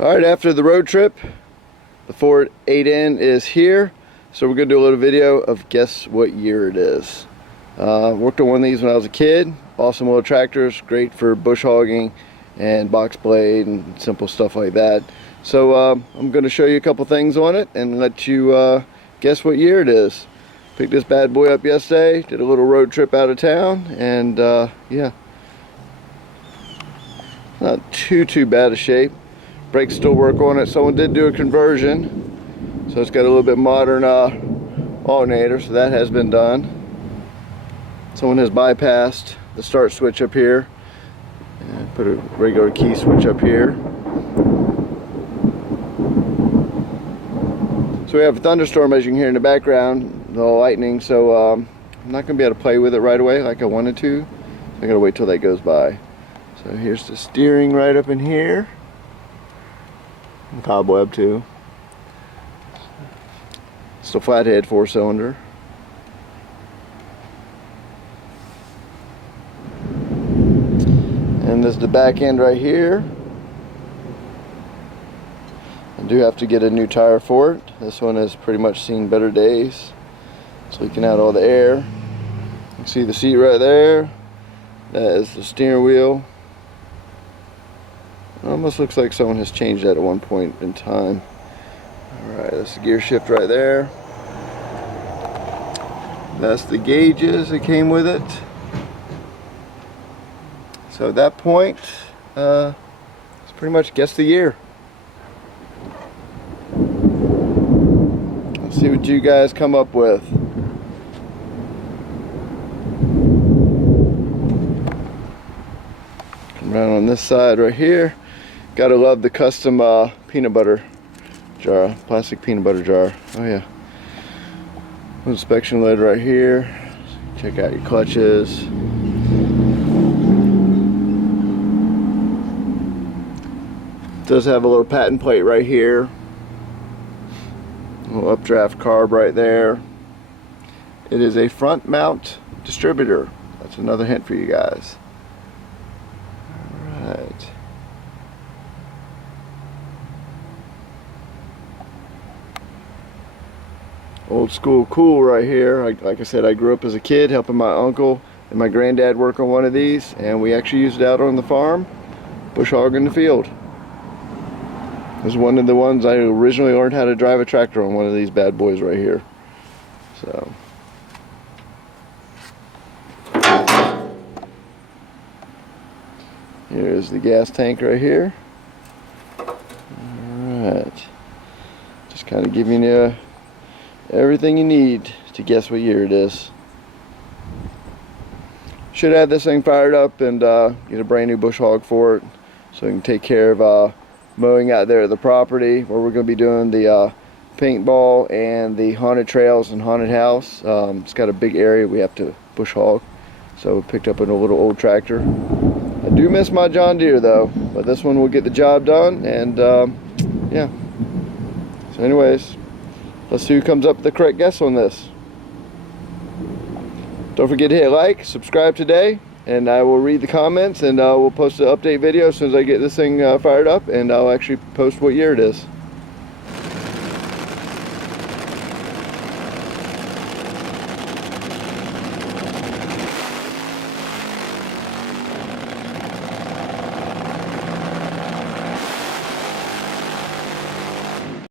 Alright, after the road trip, the Ford 8N is here. So we're going to do a little video of guess what year it is. Worked on one of these when I was a kid. Awesome little tractors, great for bush hogging and box blade and simple stuff like that. So I'm going to show you a couple things on it and let you guess what year it is. Picked this bad boy up yesterday, did a little road trip out of town, and yeah, not too bad a shape. Brakes still work on it. Someone did do a conversion, so it's got a little bit modern alternator, so that has been done. Someone has bypassed the start switch up here and put a regular key switch up here. So we have a thunderstorm, as you can hear in the background, the lightning, so I'm not going to be able to play with it right away like I wanted to. I got to wait till that goes by. So here's the steering right up in here. Cobweb too. Still flathead 4-cylinder. And this is the back end right here. I do have to get a new tire for it. This one has pretty much seen better days. It's leaking out all the air. You can see the seat right there. That is the steering wheel. It almost looks like someone has changed that at one point in time. Alright, that's the gear shift right there. That's the gauges that came with it. So at that point, it's pretty much guess the year. Let's see what you guys come up with. Come around on this side right here. Gotta love the custom peanut butter jar, plastic peanut butter jar. Oh yeah. Inspection lid right here. Check out your clutches. It does have a little patent plate right here. A little updraft carb right there. It is a front mount distributor. That's another hint for you guys. Alright. Old school cool right here. Like I said, I grew up as a kid helping my uncle and my granddad work on one of these, and we actually used it out on the farm, bush hogging the field. It was one of the ones I originally learned how to drive a tractor on, one of these bad boys right here. So here's the gas tank right here. Alright. Just kind of giving you everything you need to guess what year it is. Should have this thing fired up and get a brand new bush hog for it, so we can take care of mowing out there at the property where we're going to be doing the paintball and the haunted trails and haunted house. It's got a big area we have to bush hog, so we picked up a little old tractor. I do miss my John Deere though, but this one will get the job done, and yeah. So anyways, let's see who comes up with the correct guess on this. Don't forget to hit like, subscribe today, and I will read the comments, and we'll post an update video as soon as I get this thing fired up, and I'll actually post what year it is.